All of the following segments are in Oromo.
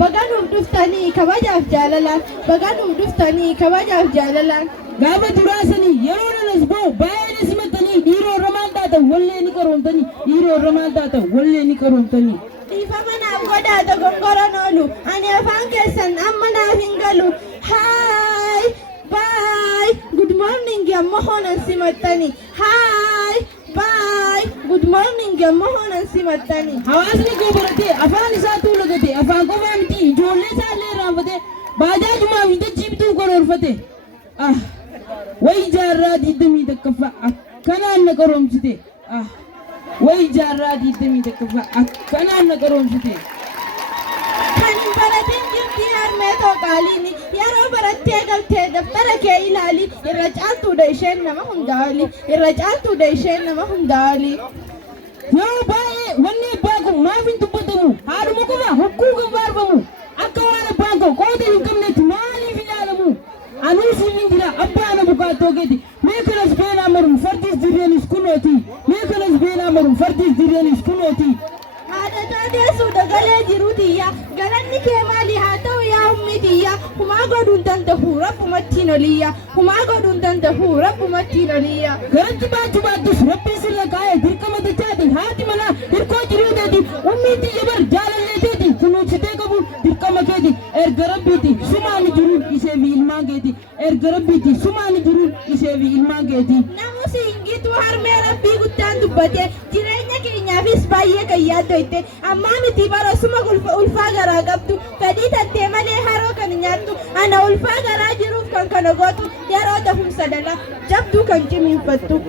bagaan hubduftanii kabajaaf jaalalaan bagaan hubduftanii kabajaaf jaalalaan gaafa turaasanii yeroo nanas boo baay'een simatanii dhiiroo ramaan taatan wallee ni qaroomtanii dhiiroo ramaan taatan wallee ni qaroomtanii dhiifama naaf godhaata gongoron oolu ani afaan keessan amma naaf hin galu haay baay good morning amma hoonan simattanii haay baay good morning amma hoonan simattanii hawaasni koo baratee afaan isaa tuulagate afaan qofaa miti ijoollee isaa illee raanfatee baajaajumaaf hin jajjiibtuu koroorfate way jaarraa 21ffaa akkanaan na qaroomsite way jaarraa 21ffaa akkanaan na qaroomsite kan barateen jirti harmee tooqaaliini yeroo barattee galtee daftara kee ilaali irra caaltuudha isheen nama hundaali irra caaltuudha isheen nama hundaali yoo baay'ee wanni abbaa kun maaf hin dubbatamu haadhuma qofa hokkuu kan faarfamu akka waan abbaan koo qooda hin qabnetti maaliif ilaalamu anuu siin jira abbaan abukaattoo keeti mee kanas beelaa maruun fardiis dirreenis kunooti mee kanas beelaa maruun fardiis dirreenis kunooti haadhataa deessuu dagalee jiru tiyya galanni kee maali haa ta'u yaa ummi tiyya humaa godhuun danda'u rabbumattiin oliyya humaa godhuun danda'u rabbumattiin oliyya garatti baachuu baattus rabbiin sirra kaa'ee dirqama dachaati haati manaa hirkoo jiruu teeti ummii tiyya bar jaalallee teeti kunuunsitee qabuun dirqama keeti erga rabbiiti sumaani jiruun ishee fi ilmaan keeti erga rabbiiti sumaani jiruun ishee fi ilmaan keeti namu siingitu harmee rabbii guddaan dubbate jireenya keenyaafis baay'ee kan yaaddoyte ammaa miti barosuma ulfaa garaa qabdu fedhii tattee malee haroo kan nyaattu ana ulfaa garaa jiruuf kan kana gootu yeroo dafumsa dhala jabduu kan cimiinfattu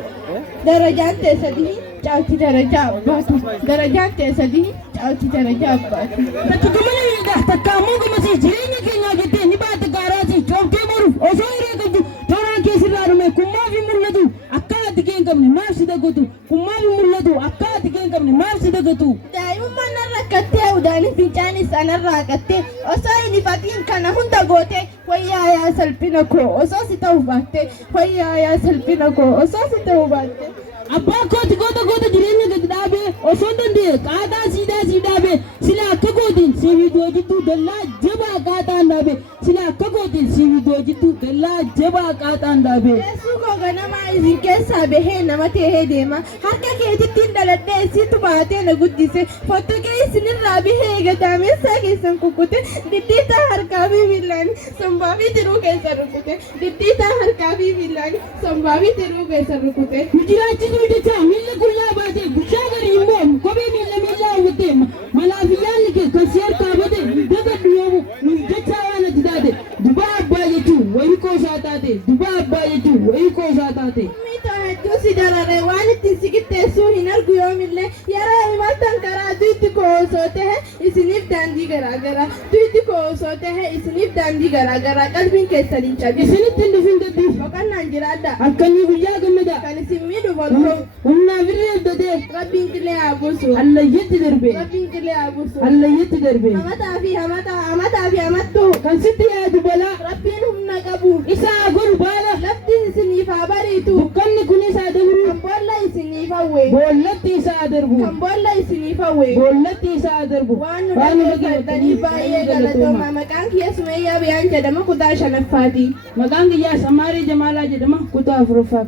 darajaan teessadii caalti darajaa abbaatu darajaan teessadii caalti darajaa abbaatu takka gamana miidhaa takka ammoo gamasii jireenya keenyaa jettee ni baata gaaraasii cooftee boruuf osoo hiree qabdu tooraan keessirraa dhume kun maaf hin mul'atu akka ati kee hin qabne maaf si dagatu kun maaf hin mul'atu akka ati kee hin qabne maaf si dagatu daa'imummaan nan rakkattee udaanin fincaanis anarraa haqattee osoo hin ifatiin kana hunda gootee wayyaa yaa salphina koo osoo si ta'uu baatte wayyaa yaa salphina koo osoo si ta'uu baatte abbaa kooti goota jireenya gadi dhaabee osoo danda'e qaaxaa sii dhaabee sila akka gootiin siividoo jittuu dallaa jabaa qaaxaan dhaabee sila akka gootiin siividoo jittuu dallaa jabaa qaaxaan dhaabee Yesu koo ganamaa isin keessaa bahee nama ta'ee deema harka keetittiin dhaladhee isitu baatee na guddise fottokee isinirraa bahee gadaameessaa keessan kukkute diddiitaa harkaa fi miilaan sombaa fi tiruu keessa rukute diddiitaa harkaa fi miilaan sombaa fi tiruu keessa rukute jiraachisuuf jecha miilla guyyaa baatee bushaa garii immoo kophee miilla hawwattee malaafiyyaan kee kan si harkaa baate dagadhu yoomu nuuf jecha waan ati taate dubaa abbaa jechuun wayii qoosaa taate dubaa abbaa jechuun wayii qoosaa taate. hedduu si darare waan ittiin si qixxeessuu hin argu yoomillee yeroo imaltan karaa duutti koo osoo tahe isiniif daandii garaagaraa duutti koo osoo tahe isiniif daandii garaagaraa qalbiin keessan hin cabe isinitti hin dhufin gaddiif boqonnaan jiraadha akkanii guyyaa gammada kan isin miidhu bolkoo humnaaf irree eeggatee rabbiin qilee haa buusu allayyatti darbe rabbiin qilee haa buusu allayyatti darbe hamataa fi hamattuu kan sitti yaadu balaa rabbiin humna qabu isaa godhu baala lafti isiniif haa bariitu dukkanni kun isaa dabru kan boolla isiniif hawwe boollatti isaa darbu kan boolla isiniif hawwe boollatti isaa darbu waan nu dhaggeeffatanii baay'ee galatooma maqaan kiyya Sumayyaa Biyaan jedhama kutaa 5ffaati maqaan kiyyaa Samaarii Jamaalaa jedhama kutaa 4ffaati